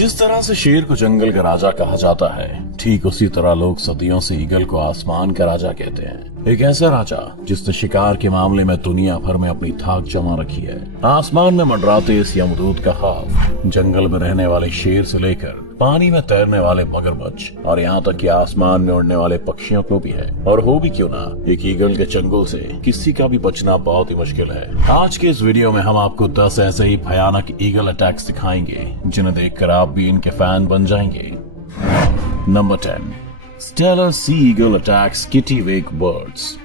जिस तरह से शेर को जंगल का राजा कहा जाता है, ठीक उसी तरह लोग सदियों से ईगल को आसमान का राजा कहते हैं। एक ऐसा राजा जिसने शिकार के मामले में दुनिया भर में अपनी थाक जमा रखी है। आसमान में मंडराते इस यमदूत का खौफ जंगल में रहने वाले शेर से लेकर पानी में तैरने वाले मगरमच्छ और यहाँ तक कि आसमान में उड़ने वाले पक्षियों को भी है। और हो भी क्यों ना, एक ईगल के चंगुल से किसी का भी बचना बहुत ही मुश्किल है। आज के इस वीडियो में हम आपको 10 ऐसे ही भयानक ईगल अटैक्स दिखाएंगे जिन्हें देखकर आप भी इनके फैन बन जाएंगे। Number 10, Steller sea eagle attacks kittiwake birds.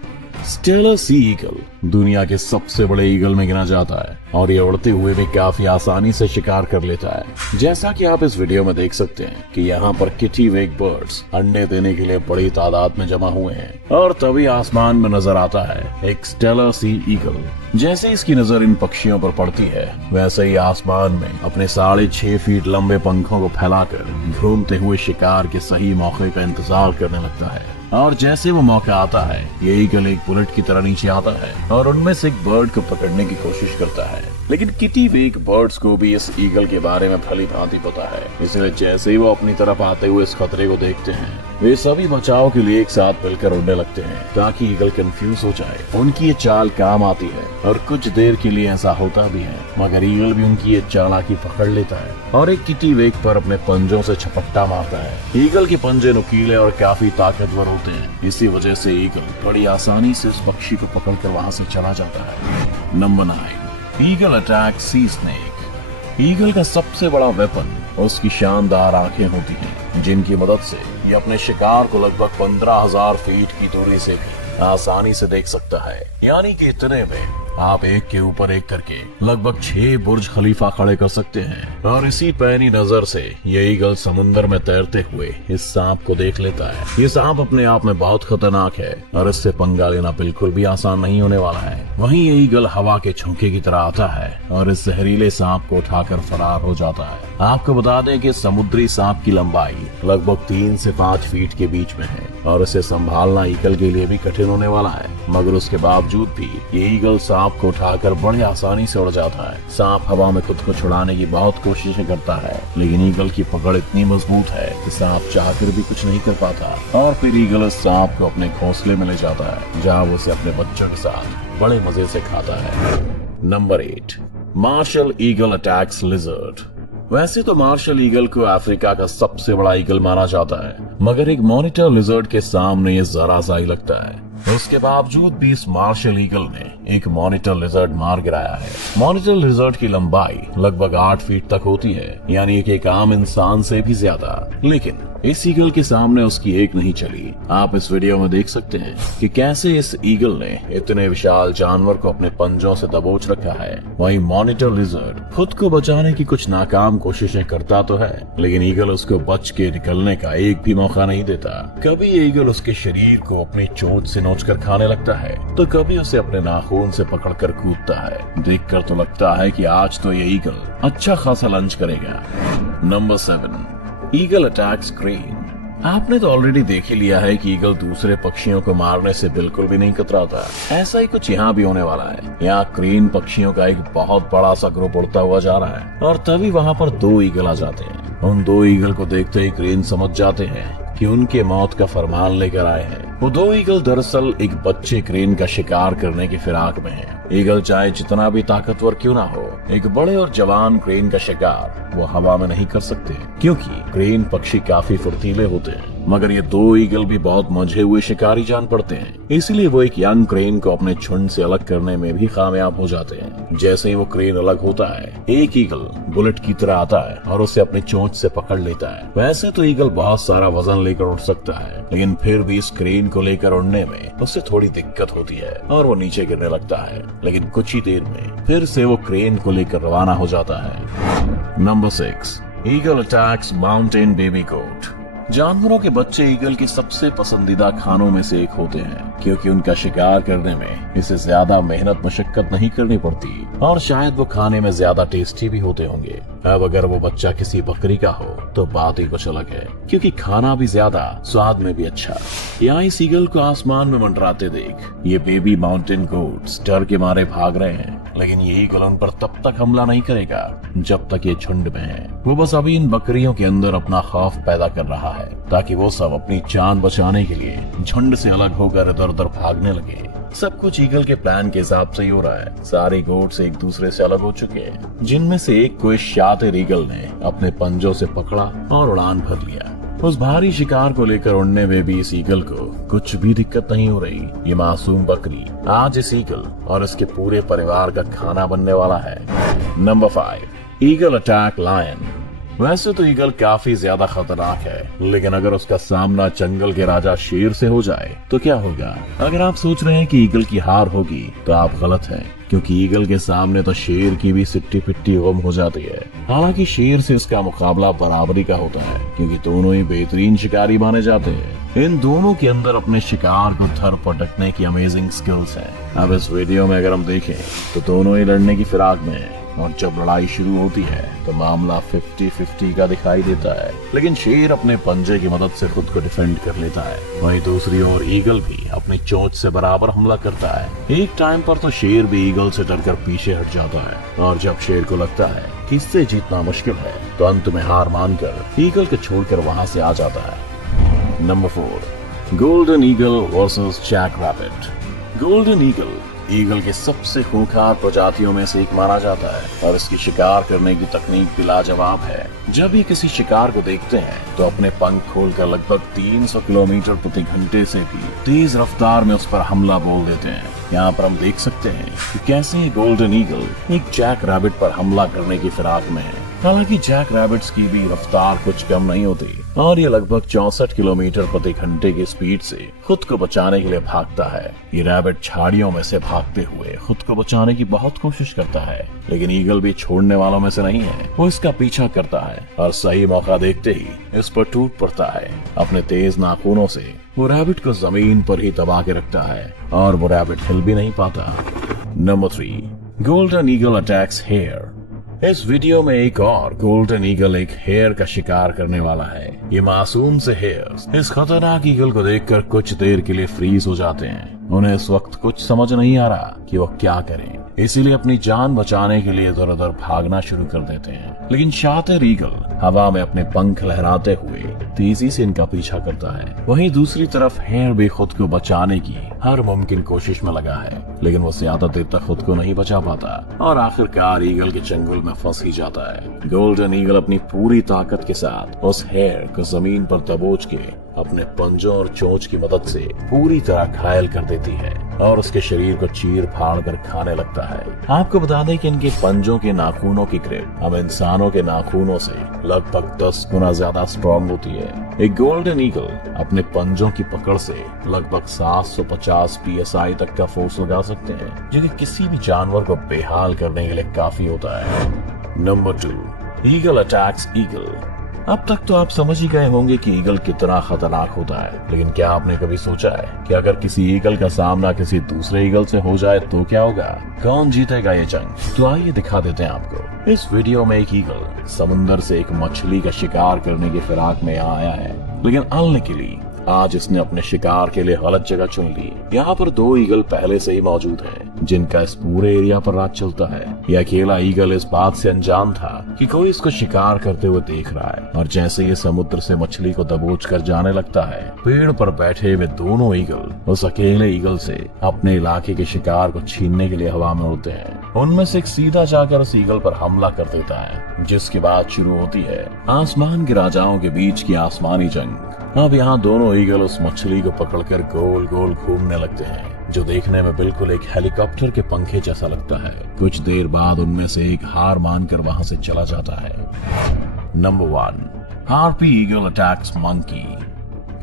Steller sea eagle दुनिया के सबसे बड़े ईगल में गिना जाता है और ये उड़ते हुए भी काफी आसानी से शिकार कर लेता है। जैसा कि आप इस वीडियो में देख सकते हैं कि यहाँ पर किटीवेक बर्ड्स अंडे देने के लिए बड़ी तादाद में जमा हुए हैं और तभी आसमान में नजर आता है एक स्टेलर सी ईगल। जैसे इसकी नजर इन पक्षियों पर पड़ती है, वैसे ही आसमान में अपने 6.5 फीट लंबे पंखों को फैलाकर घूमते हुए शिकार के सही मौके का इंतजार करने लगता है। और जैसे वो मौका आता है, ये ईगल एक बुलेट की तरह नीचे आता है और उनमें से एक बर्ड को पकड़ने की कोशिश करता है। लेकिन किटीवेक बर्ड्स को भी इस ईगल के बारे में भली भांति पता है, इसलिए जैसे ही वो अपनी तरफ आते हुए इस खतरे को देखते हैं, वे सभी बचाव के लिए एक साथ मिलकर उड़ने लगते हैं ताकि ईगल कंफ्यूज हो जाए। उनकी ये चाल काम आती है और कुछ देर के लिए ऐसा होता भी है, मगर ईगल भी उनकी ये चालाकी पकड़ लेता है और एक किटीवेक पर अपने पंजों से झपट्टा मारता है। ईगल के पंजे नुकीले और काफी ताकतवर होते हैं, इसी वजह से ईगल बड़ी आसानी से इस पक्षी को पकड़कर वहाँ से चला जाता है। नंबर 9, ईगल अटैक सी स्नेक। ईगल का सबसे बड़ा वेपन उसकी शानदार आंखें होती हैं, जिनकी मदद से ये अपने शिकार को लगभग 15,000 फीट की दूरी से भी आसानी से देख सकता है। यानी कि इतने में आप एक के ऊपर एक करके लगभग 6 बुर्ज खलीफा खड़े कर सकते हैं। और इसी पैनी नजर से ये ईगल समुद्र में तैरते हुए इस सांप को देख लेता है। ये सांप अपने आप में बहुत खतरनाक है और इससे पंगा लेना बिल्कुल भी आसान नहीं होने वाला है। वहीं ये ईगल हवा के झोंके की तरह आता है और इस जहरीले सांप को उठाकर फरार हो जाता है। आपको बता दें कि समुद्री सांप की लंबाई लगभग 3 से 5 फीट के बीच में है और इसे संभालना ईगल के लिए भी कठिन होने वाला है। मगर उसके बावजूद भी ये ईगल सांप को उठाकर बड़ी आसानी से उड़ जाता है। सांप हवा में खुद को छुड़ाने की बहुत कोशिशें करता है, लेकिन ईगल की पकड़ इतनी मजबूत है कि सांप चाहकर भी कुछ नहीं कर पाता। और फिर ईगल उस सांप को अपने घोंसले में ले जाता है, जहाँ वो उसे अपने बच्चों के साथ बड़े मजे से खाता है। Number 8, martial eagle attacks lizard. वैसे तो मार्शल ईगल को अफ्रीका का सबसे बड़ा ईगल माना जाता है, मगर एक मॉनिटर लिजर्ड के सामने ये जरा सा ही लगता है। उसके बावजूद भी इस मार्शल ईगल ने एक मॉनिटर लिजर्ड मार गिराया है। मॉनिटर लिजर्ड की लंबाई लगभग 8 फीट तक होती है, यानी कि एक आम इंसान से भी ज्यादा। लेकिन इस ईगल के सामने उसकी एक नहीं चली। आप इस वीडियो में देख सकते हैं कि कैसे इस ईगल ने इतने विशाल जानवर को अपने पंजों से दबोच रखा है। वहीं मॉनिटर लिजर्ड खुद को बचाने की कुछ नाकाम कोशिशें करता तो है, लेकिन ईगल उसको बच के निकलने का एक भी मौका नहीं देता। कभी ईगल उसके शरीर को अपनी चोंच से नोचकर खाने लगता है, तो कभी उसे अपने नाखून से पकड़कर कूदता है। देखकर तो लगता है कि आज तो ये ईगल अच्छा खासा लंच करेगा। Number 7, eagle attacks crane. आपने तो ऑलरेडी देख ही लिया है कि ईगल दूसरे पक्षियों को मारने से बिल्कुल भी नहीं कतराता। ऐसा ही कुछ यहाँ भी होने वाला है। यहाँ क्रेन पक्षियों का एक बहुत बड़ा सा ग्रुप उड़ता हुआ जा रहा है और तभी वहाँ पर 2 ईगल आ जाते हैं। उन 2 ईगल को देखते ही क्रेन समझ जाते हैं कि उनके मौत का फरमान लेकर आए हैं। वो 2 ईगल दरअसल एक बच्चे क्रेन का शिकार करने की फिराक में हैं। ईगल चाहे जितना भी ताकतवर क्यों ना हो, एक बड़े और जवान क्रेन का शिकार वो हवा में नहीं कर सकते, क्योंकि क्रेन पक्षी काफी फुर्तीले होते हैं। मगर ये 2 ईगल भी बहुत मंझे हुए शिकारी जान पड़ते हैं, इसलिए वो एक यंग क्रेन को अपने झुंड से अलग करने में भी कामयाब हो जाते हैं। जैसे ही वो क्रेन अलग होता है, एक ईगल बुलेट की तरह आता है और उसे अपनी चोंच से पकड़ लेता है। वैसे तो ईगल बहुत सारा वजन लेकर उड़ सकता है, लेकिन फिर भी इस क्रेन को लेकर उड़ने में उससे थोड़ी दिक्कत होती है और वो नीचे गिरने लगता है। लेकिन कुछ ही देर में फिर से वो क्रेन को लेकर रवाना हो जाता है। Number 6, eagle attacks mountain baby goat. जानवरों के बच्चे ईगल के सबसे पसंदीदा खानों में से एक होते हैं, क्योंकि उनका शिकार करने में इसे ज्यादा मेहनत मशक्कत नहीं करनी पड़ती और शायद वो खाने में ज्यादा टेस्टी भी होते होंगे। अब अगर वो बच्चा किसी बकरी का हो तो बात ही कुछ अलग है, क्योंकि खाना भी ज्यादा, स्वाद में भी अच्छा। यहाँ इस ईगल को आसमान में मंडराते देख ये बेबी माउंटेन गोट्स डर के मारे भाग रहे हैं लेकिन ये ईगल उन पर तब तक हमला नहीं करेगा जब तक ये झुंड में है। वो बस अभी इन बकरियों के अंदर अपना खौफ पैदा कर रहा है ताकि वो सब अपनी जान बचाने के लिए झुंड से अलग होकर इधर उधर भागने लगे। सब कुछ ईगल के प्लान के हिसाब से ही हो रहा है। सारे गोट्स एक दूसरे से अलग हो चुके हैं, जिनमें से एक को इस शातिर ईगल ने अपने पंजों से पकड़ा और उड़ान भर लिया। उस भारी शिकार को लेकर उड़ने में भी इस ईगल को कुछ भी दिक्कत नहीं हो रही। ये मासूम बकरी आज इस ईगल और इसके पूरे परिवार का खाना बनने वाला है। Number 5, eagle attack lion. वैसे तो ईगल काफी ज्यादा खतरनाक है, लेकिन अगर उसका सामना जंगल के राजा शेर से हो जाए तो क्या होगा? अगर आप सोच रहे हैं कि ईगल की हार होगी तो आप गलत हैं, क्योंकि ईगल के सामने तो शेर की भी सिट्टी पिट्टी गुम हो जाती है। हालांकि शेर से इसका मुकाबला बराबरी का होता है, क्योंकि दोनों ही बेहतरीन शिकारी माने जाते हैं। इन दोनों के अंदर अपने शिकार को धर पटकने की अमेजिंग स्किल्स है। अब इस वीडियो में अगर हम देखें तो दोनों ही लड़ने की फिराक में है, और जब लड़ाई शुरू होती है तो मामला 50-50 का दिखाई देता है, लेकिन शेर अपने पंजे की मदद से खुद को डिफेंड कर लेता है। वहीं दूसरी ओर ईगल भी अपनी चोंच से बराबर हमला करता है। एक टाइम पर तो शेर भी ईगल से डरकर पीछे हट जाता है, और जब शेर को लगता है कि इससे जीतना मुश्किल है तो अंत में हार मानकर ईगल को छोड़कर वहां से आ जाता है। Number 4, golden eagle versus jack rabbit. Golden eagle के सबसे खूंखार प्रजातियों में से एक माना जाता है, और इसकी शिकार करने की तकनीक भी लाजवाब है। जब ये किसी शिकार को देखते हैं तो अपने पंख खोलकर लगभग 300 किलोमीटर प्रति घंटे से भी तेज रफ्तार में उस पर हमला बोल देते हैं। यहाँ पर हम देख सकते हैं कि कैसे ये गोल्डन ईगल एक जैक रैबिट पर हमला करने की फिराक में है। हालांकि जैक रैबिट्स की भी रफ्तार कुछ कम नहीं होती, और ये लगभग 64 किलोमीटर प्रति घंटे की स्पीड से खुद को बचाने के लिए भागता है। ये रैबिट झाड़ियों में से भागते हुए खुद को बचाने की बहुत कोशिश करता है, लेकिन ईगल भी छोड़ने वालों में से नहीं है। वो इसका पीछा करता है और सही मौका देखते ही इस पर टूट पड़ता है। अपने तेज नाखूनों से वो रैबिट को जमीन पर ही दबा के रखता है, और वो रैबिट हिल भी नहीं पाता। Number 3, golden eagle attacks hare. इस वीडियो में एक और गोल्डन ईगल एक हेयर का शिकार करने वाला है। ये मासूम से हेयर्स इस खतरनाक ईगल को देखकर कुछ देर के लिए फ्रीज हो जाते हैं। उन्हें इस वक्त कुछ समझ नहीं आ रहा कि वो क्या करें, इसीलिए अपनी जान बचाने के लिए इधर उधर भागना शुरू कर देते हैं। लेकिन शातिर ईगल हवा में अपने पंख लहराते हुए तेजी से इनका पीछा करता है। वहीं दूसरी तरफ हेयर भी खुद को बचाने की हर मुमकिन कोशिश में लगा है, लेकिन वो ज्यादा देर तक खुद को नहीं बचा पाता और आखिरकार ईगल के चंगुल में फंस ही जाता है। गोल्डन ईगल अपनी पूरी ताकत के साथ उस हेयर को जमीन पर दबोच के अपने पंजों और चोंच की मदद से पूरी तरह घायल कर देती है और उसके शरीर को चीर फाड़ कर खाने लगता है। आपको बता दें कि इनके पंजों के नाखूनों की ग्रिप हम इंसानों के नाखूनों से लगभग 10 गुना ज्यादा स्ट्रॉन्ग होती है। एक गोल्डन ईगल अपने पंजों की पकड़ से लगभग 750 PSI तक का फोर्स लगा सकते हैं, जो कि किसी भी जानवर को बेहाल करने के लिए काफी होता है। Number 2, eagle attacks eagle. अब तक तो आप समझ ही गए होंगे कि ईगल कितना खतरनाक होता है, लेकिन क्या आपने कभी सोचा है कि अगर किसी ईगल का सामना किसी दूसरे ईगल से हो जाए तो क्या होगा? कौन जीतेगा ये जंग? तो आइए दिखा देते हैं आपको। इस वीडियो में एक ईगल समुंदर से एक मछली का शिकार करने की फिराक में यहाँ आया है, लेकिन अनलकीली आज इसने अपने शिकार के लिए गलत जगह चुन ली। यहाँ पर 2 ईगल पहले से ही मौजूद हैं, जिनका इस पूरे एरिया पर राज चलता है। यह अकेला ईगल इस बात से अनजान था कि कोई इसको शिकार करते हुए देख रहा है, और जैसे ये समुद्र से मछली को दबोच कर जाने लगता है, पेड़ पर बैठे हुए दोनों ईगल उस अकेले ईगल से अपने इलाके के शिकार को छीनने के लिए हवा में उड़ते हैं। उनमें से एक सीधा जाकर उस ईगल पर हमला कर देता है, जिसके बाद शुरू होती है आसमान के राजाओं के बीच की आसमानी जंग। अब यहाँ दोनों ईगल उस मछली को पकड़कर गोल गोल घूमने लगते हैं, जो देखने में बिल्कुल एक हेलीकॉप्टर के पंखे जैसा लगता है। कुछ देर बाद उनमें से एक हार मानकर वहां से चला जाता है। Number 1, harpy eagle attacks monkey.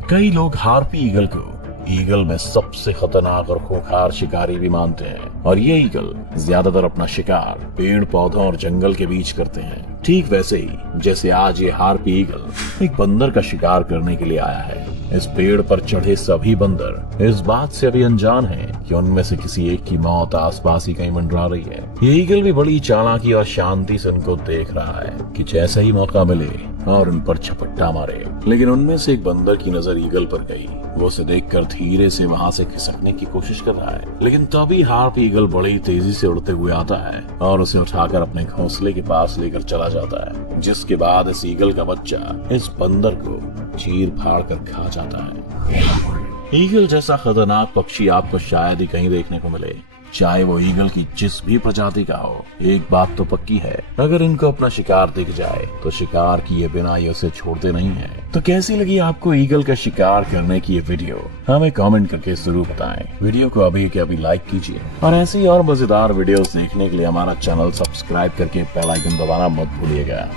कई लोग हार्पी ईगल को ईगल में सबसे खतरनाक और खूंखार शिकारी भी मानते हैं, और ये ईगल ज्यादातर अपना शिकार पेड़ पौधों और जंगल के बीच करते हैं। ठीक वैसे ही जैसे आज ये हार्पी ईगल एक बंदर का शिकार करने के लिए आया है। इस पेड़ पर चढ़े सभी बंदर इस बात से अभी अनजान हैं कि उनमें से किसी एक की मौत आसपास ही कहीं मंडरा रही है। ये ईगल भी बड़ी चालाकी और शांति से उनको देख रहा है कि जैसा ही मौका मिले और उन पर झपट्टा मारे। लेकिन उनमें से एक बंदर की नजर ईगल पर गई। वो उसे देखकर धीरे से वहां से खिसकने की कोशिश कर रहा है, लेकिन तभी हार्प ईगल बड़ी तेजी से उड़ते हुए आता है और उसे उठाकर अपने घोंसले के पास लेकर चला जाता है, जिसके बाद इस ईगल का बच्चा इस बंदर को चीर फाड़ कर खा जाता है। ईगल जैसा खतरनाक पक्षी आपको शायद ही कहीं देखने को मिले, चाहे वो ईगल की जिस भी प्रजाति का हो। एक बात तो पक्की है, अगर इनको अपना शिकार दिख जाए तो शिकार किए बिना ये उसे छोड़ते नहीं है। तो कैसी लगी आपको ईगल का शिकार करने की ये वीडियो, हमें कमेंट करके जरूर बताएं। वीडियो को अभी के अभी लाइक कीजिए और ऐसी और मजेदार वीडियोस देखने के लिए हमारा चैनल सब्सक्राइब करके बेल आइकन दबाना मत भूलिएगा।